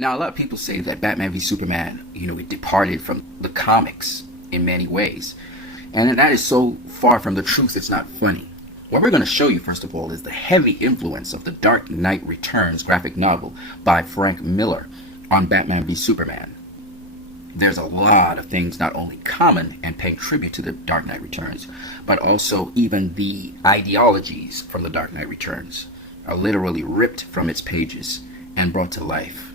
Now, a lot of people say that Batman v Superman, it departed from the comics in many ways. And that is so far from the truth, it's not funny. What we're going to show you, first of all, is the heavy influence of the Dark Knight Returns graphic novel by Frank Miller on Batman v Superman. There's a lot of things not only common and paying tribute to the Dark Knight Returns, but also even the ideologies from the Dark Knight Returns are literally ripped from its pages and brought to life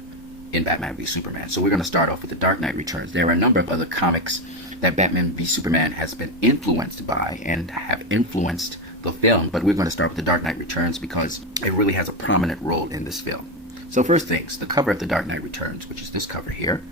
in Batman v Superman. So we're going to start off with the Dark Knight Returns. There are a number of other comics that Batman v Superman has been influenced by and have influenced the film, but we're going to start with the Dark Knight Returns because it really has a prominent role in this film. So first things, the cover of the Dark Knight Returns, which is this cover here,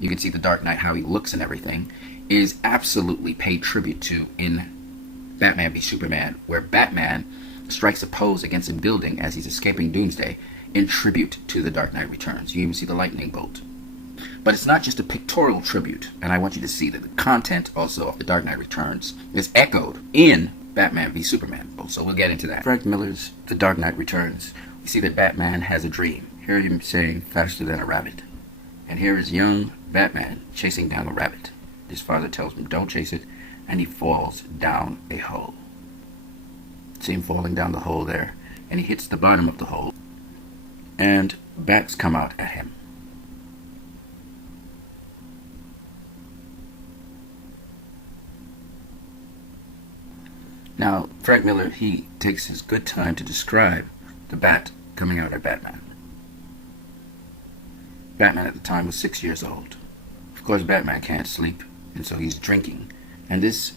you can see the Dark Knight, how he looks and everything, is absolutely paid tribute to in Batman v Superman, where Batman strikes a pose against a building as he's escaping Doomsday in tribute to the Dark Knight Returns. You even see the lightning bolt. But it's not just a pictorial tribute, and I want you to see that the content also of the Dark Knight Returns is echoed in Batman v Superman. So we'll get into that. Frank Miller's The Dark Knight Returns. We see that Batman has a dream. Here you're saying faster than a rabbit. And here is young Batman chasing down a rabbit. His father tells him don't chase it, and he falls down a hole. See him falling down the hole there, and he hits the bottom of the hole, and bats come out at him. Now, Frank Miller, he takes his good time to describe the bat coming out at Batman. Batman at the time was 6 years old. Of course, Batman can't sleep, and so he's drinking. And this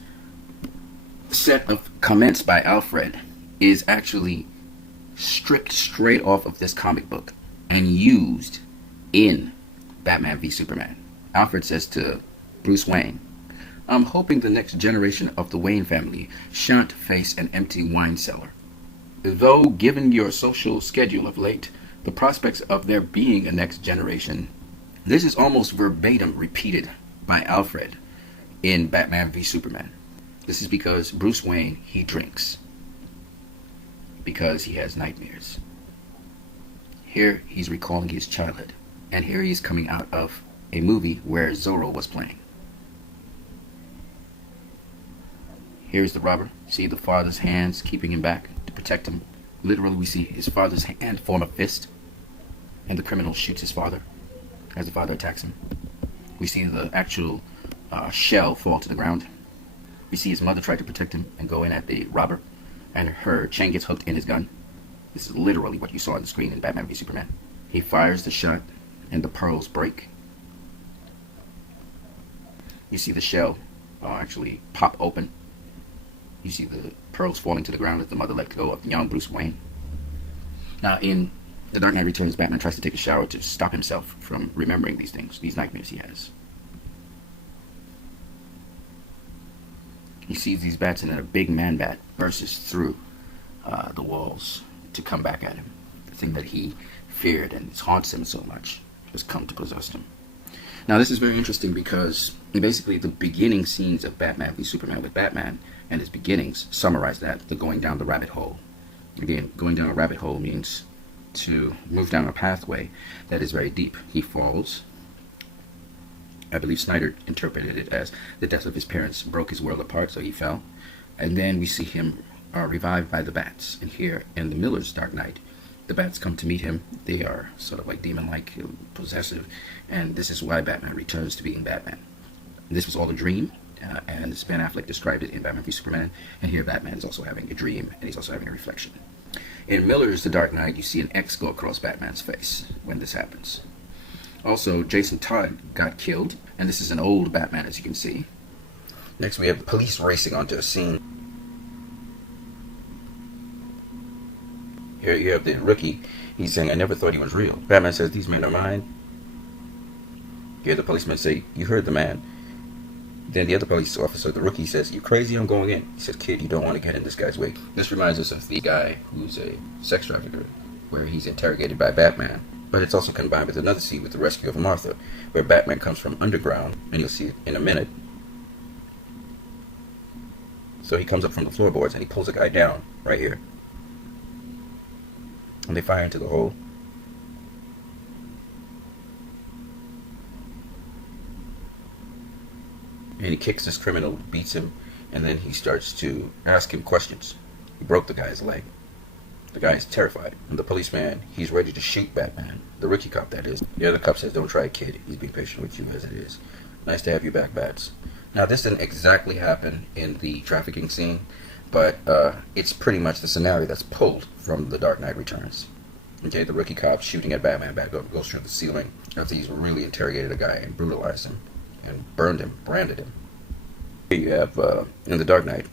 set of comments by Alfred is actually stripped straight off of this comic book and used in Batman v Superman. Alfred says to Bruce Wayne, I'm hoping the next generation of the Wayne family shan't face an empty wine cellar. Though, given your social schedule of late, the prospects of there being a next generation, this is almost verbatim repeated by Alfred in Batman v Superman. This is because Bruce Wayne, he drinks because he has nightmares. Here he's recalling his childhood, and here he's coming out of a movie where Zorro was playing. Here's the robber. See the father's hands keeping him back to protect him. Literally, we see his father's hand form a fist, and the criminal shoots his father as the father attacks him. We see the actual shell fall to the ground. We see his mother try to protect him and go in at the robber, and her chain gets hooked in his gun. This is literally what you saw on the screen in Batman v Superman. He fires the shot, and the pearls break. You see the shell actually pop open. You see the pearls falling to the ground as the mother let go of young Bruce Wayne. Now, in The Dark Knight Returns, Batman tries to take a shower to stop himself from remembering these things, these nightmares he has. He sees these bats, and then a big man bat bursts through the walls to come back at him. The thing that he feared and haunts him so much has come to possess him. Now, this is very interesting because basically the beginning scenes of Batman v Superman with Batman and his beginnings summarize that, the going down the rabbit hole. Again, going down a rabbit hole means to move down a pathway that is very deep. He falls. I believe Snyder interpreted it as the death of his parents broke his world apart, so he fell. And then we see him revived by the bats. And here in the Miller's Dark Knight, the bats come to meet him. They are sort of like demon-like, possessive, and this is why Batman returns to being Batman. This was all a dream, and Ben Affleck described it in Batman v Superman, and here Batman is also having a dream, and he's also having a reflection. In Miller's The Dark Knight, you see an X go across Batman's face when this happens. Also, Jason Todd got killed, and this is an old Batman, as you can see. Next, we have the police racing onto a scene. Here you have the rookie. He's saying, I never thought he was real. Batman says, these men are mine. Here the policeman say, you heard the man. Then the other police officer, the rookie, says, you crazy? I'm going in. He said, kid, you don't want to get in this guy's way. This reminds us of the guy who's a sex trafficker, where he's interrogated by Batman. But it's also combined with another scene with the rescue of Martha, where Batman comes from underground, and you'll see it in a minute. So he comes up from the floorboards, and he pulls a guy down, right here. And they fire into the hole. and he kicks this criminal, beats him, and then he starts to ask him questions. He broke the guy's leg. The guy is terrified. And the policeman, he's ready to shoot Batman. The rookie cop, that is. The other cop says, "Don't try it, kid. He's being patient with you as it is. Nice to have you back, Bats." Now, this didn't exactly happen in the trafficking scene, but it's pretty much the scenario that's pulled from The Dark Knight Returns. Okay, the rookie cop shooting at Batman. Batman goes through the ceiling after he's really interrogated a guy and brutalized him and burned him, branded him. Here you have, in The Dark Knight,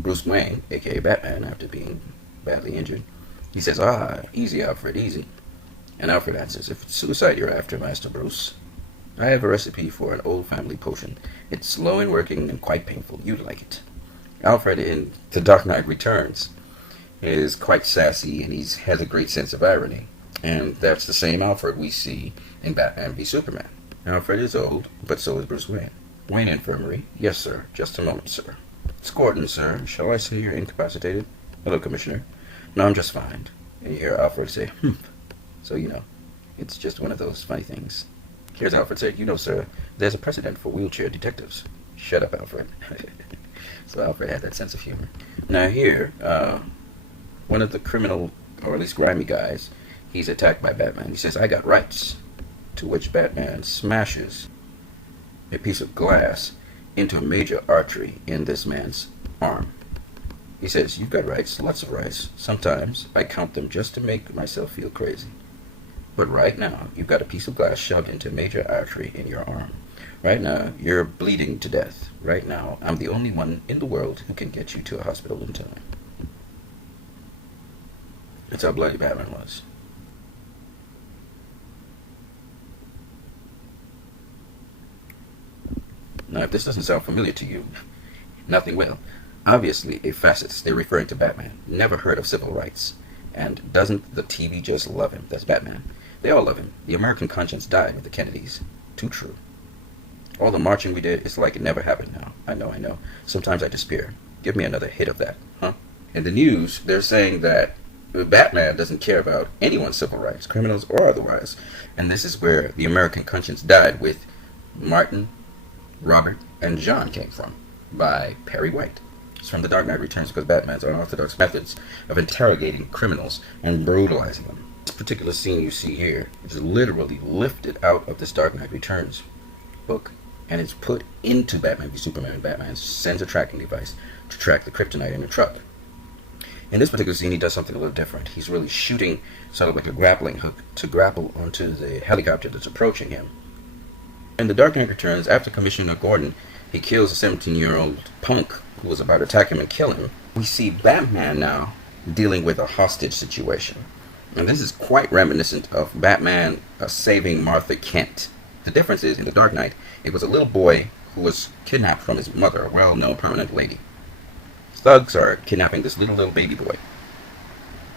Bruce Wayne, a.k.a. Batman, after being badly injured. He says, "Easy, Alfred, easy." And Alfred answers, "If it's suicide you're after, Master Bruce, I have a recipe for an old family potion. It's slow in working and quite painful. You'd like it." Alfred in The Dark Knight Returns is quite sassy, and he has a great sense of irony. And that's the same Alfred we see in Batman v Superman. Alfred is old, but so is Bruce Wayne. Wayne Infirmary. "Yes, sir. Just a moment, sir." "It's Gordon, sir. Shall I say you're incapacitated?" "Hello, Commissioner." "No, I'm just fine." And you hear Alfred say, So, it's just one of those funny things. Here's Alfred say, "Sir, there's a precedent for wheelchair detectives." "Shut up, Alfred." So Alfred had that sense of humor. Now here, one of the criminal, or at least grimy guys, he's attacked by Batman. He says, "I got rights." To which Batman smashes a piece of glass into a major artery in this man's arm. He says, "You've got rights, lots of rights. Sometimes I count them just to make myself feel crazy. But right now, you've got a piece of glass shoved into a major artery in your arm. Right now, you're bleeding to death. Right now, I'm the only one in the world who can get you to a hospital in time." That's how bloody Batman was. Now, if this doesn't sound familiar to you, nothing will. Obviously, a fascist, they're referring to Batman, never heard of civil rights. And doesn't the TV just love him? That's Batman. They all love him. The American conscience died with the Kennedys. Too true. All the marching we did, it's like it never happened now. I know. Sometimes I despair. Give me another hit of that, huh? In the news, they're saying that Batman doesn't care about anyone's civil rights, criminals or otherwise. And this is where the American conscience died with Martin, Robert, and John came from, by Perry White. It's from The Dark Knight Returns because Batman's unorthodox methods of interrogating criminals and brutalizing them. This particular scene you see here is literally lifted out of this Dark Knight Returns book, and it's put into Batman v Superman. Batman sends a tracking device to track the kryptonite in a truck. In this particular scene, he does something a little different. He's really shooting sort of like a grappling hook to grapple onto the helicopter that's approaching him. In The Dark Knight Returns, after Commissioner Gordon, he kills a 17-year-old punk who was about to attack him and kill him. We see Batman now dealing with a hostage situation. And this is quite reminiscent of Batman saving Martha Kent. The difference is, in The Dark Knight, it was a little boy who was kidnapped from his mother, a well-known permanent lady. Thugs are kidnapping this little baby boy.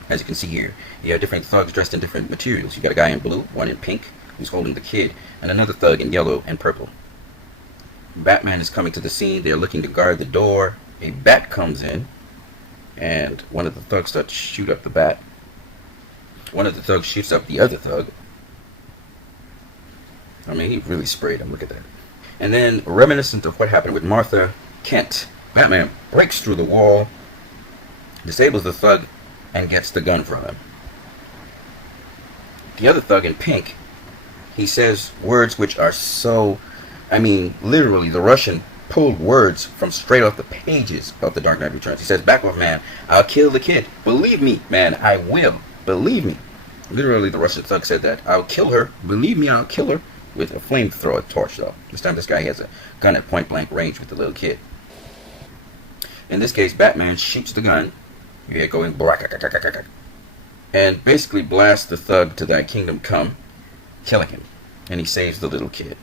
As you can see here, you have different thugs dressed in different materials. You got a guy in blue, one in pink, who's holding the kid, and another thug in yellow and purple. Batman is coming to the scene. They're looking to guard the door. A bat comes in, and one of the thugs starts to shoot up the bat. One of the thugs shoots up the other thug. I mean, he really sprayed him. Look at that. And then, reminiscent of what happened with Martha Kent, Batman breaks through the wall, disables the thug, and gets the gun from him. The other thug in pink, he says words which are so... literally, the Russian pulled words from straight off the pages of The Dark Knight Returns. He says, "Back off, man. I'll kill the kid. Believe me, man. I will. Believe me." Literally, the Russian thug said that. "I'll kill her. Believe me, I'll kill her." With a flamethrower torch, though. This time, this guy has a gun at point-blank range with the little kid. In this case, Batman shoots the gun. You hear it going black, and basically blasts the thug to thy kingdom come, killing him. And he saves the little kid.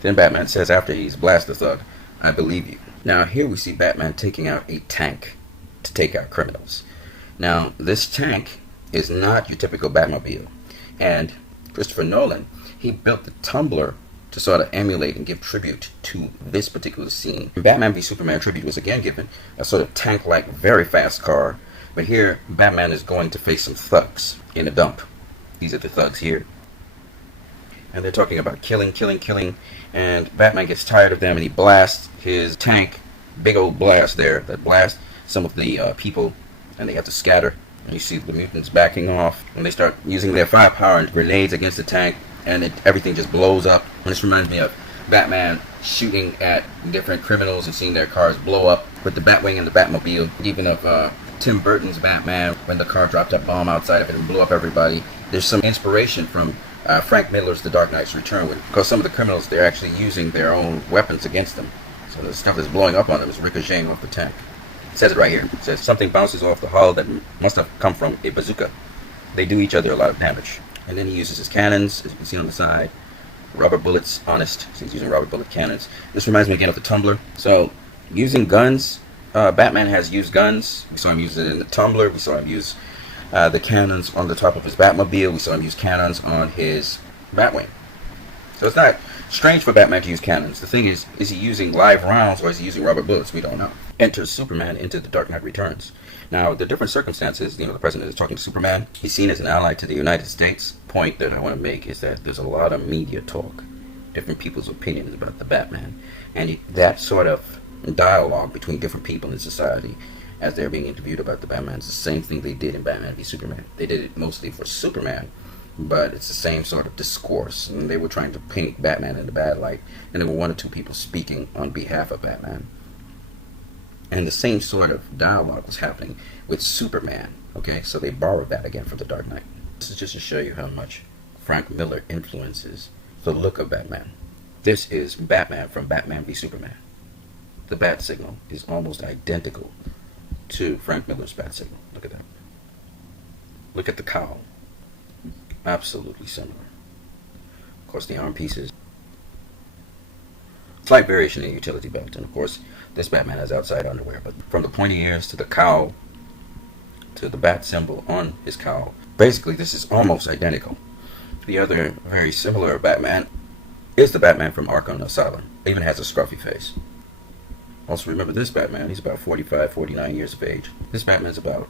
Then Batman says, after he's blasted the thug, "I believe you." Now here we see Batman taking out a tank to take out criminals. Now this tank is not your typical Batmobile. And Christopher Nolan, he built the tumbler to sort of emulate and give tribute to this particular scene. In Batman v Superman, tribute was again given a sort of tank-like, very fast car. But here, Batman is going to face some thugs in a dump. These are the thugs here. and they're talking about killing, and Batman gets tired of them, and he blasts his tank, big old blast there, that blasts some of the people, and they have to scatter. And you see the mutants backing off, and they start using their firepower and grenades against the tank, and everything just blows up. And this reminds me of Batman shooting at different criminals and seeing their cars blow up with the Batwing and the Batmobile. Even of Tim Burton's Batman, when the car dropped that bomb outside of it and blew up everybody. There's some inspiration from Frank Miller's The Dark Knight's Return, because some of the criminals, they're actually using their own weapons against them. So the stuff that's blowing up on them is ricocheting off the tank. It says it right here. It says something bounces off the hull that must have come from a bazooka. They do each other a lot of damage. And then he uses his cannons, as you can see on the side. Rubber bullets, honest. So he's using rubber bullet cannons. This reminds me again of the Tumbler. So using guns, Batman has used guns. We saw him use it in the Tumbler. We saw him use the cannons on the top of his Batmobile. We saw him use cannons on his Batwing. So it's not strange for Batman to use cannons. The thing is he using live rounds or is he using rubber bullets? We don't know. Enters Superman into The Dark Knight Returns. Now, the different circumstances, the president is talking to Superman. He's seen as an ally to the United States. Point that I want to make is that there's a lot of media talk, different people's opinions about the Batman, and that sort of dialogue between different people in society as they're being interviewed about the Batman is the same thing they did in Batman v Superman. They did it mostly for Superman, but it's the same sort of discourse, and they were trying to paint Batman in the bad light, and there were one or two people speaking on behalf of Batman. And the same sort of dialogue was happening with Superman. Okay, so they borrowed that again from The Dark Knight. This is just to show you how much Frank Miller influences the look of Batman. This is Batman from Batman v Superman. The bat signal is almost identical to Frank Miller's bat signal. Look at that. Look at the cowl. Absolutely similar. Of course, the arm pieces. Slight variation in utility belt, and of course, this Batman has outside underwear. But from the pointy ears to the cowl to the bat symbol on his cowl, basically this is almost identical. The other very similar Batman is the Batman from Arkham Asylum. It even has a scruffy face. Also remember this Batman, he's about 45, 49 years of age. This Batman's about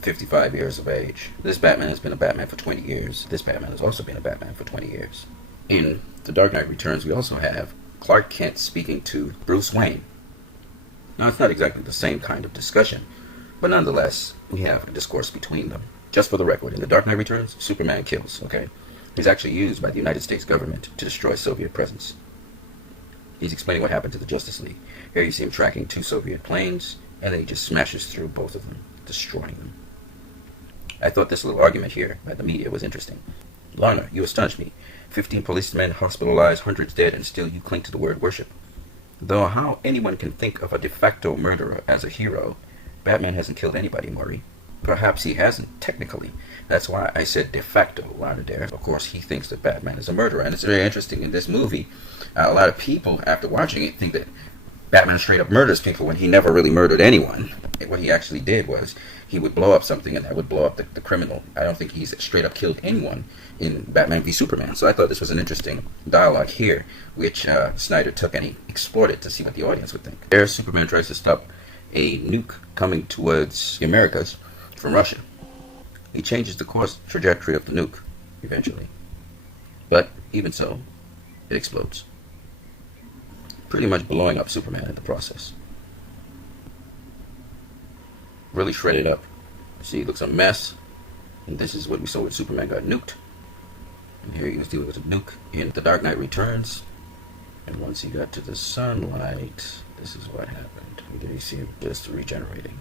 55 years of age. This Batman has been a Batman for 20 years. This Batman has also been a Batman for 20 years. In The Dark Knight Returns, we also have Clark Kent speaking to Bruce Wayne. Now, it's not exactly the same kind of discussion, but nonetheless, we have a discourse between them. Just for the record, in The Dark Knight Returns, Superman kills, okay? He's actually used by the United States government to destroy Soviet presence. He's explaining what happened to the Justice League. Here you see him tracking 2 Soviet planes, and then he just smashes through both of them, destroying them. I thought this little argument here by the media was interesting. Lana, you astonish me. 15 policemen hospitalized, hundreds dead, and still you cling to the word worship. Though how anyone can think of a de facto murderer as a hero, Batman hasn't killed anybody, Murray. Perhaps he hasn't, technically. That's why I said de facto, Lana Dare. Of course, he thinks that Batman is a murderer, and it's very interesting in this movie. A lot of people, after watching it, think that Batman straight up murders people when he never really murdered anyone. What he actually did was he would blow up something and that would blow up the criminal. I don't think he's straight up killed anyone in Batman v Superman. So I thought this was an interesting dialogue here, which Snyder took and he explored it to see what the audience would think. There, Superman tries to stop a nuke coming towards the Americas from Russia. He changes the course trajectory of the nuke eventually. But even so, it explodes, pretty much blowing up Superman in the process. Really shredded up. See, it looks a mess. And this is what we saw when Superman got nuked. And here he was dealing with a nuke in The Dark Knight Returns. And once he got to the sunlight, this is what happened. There you see him just regenerating.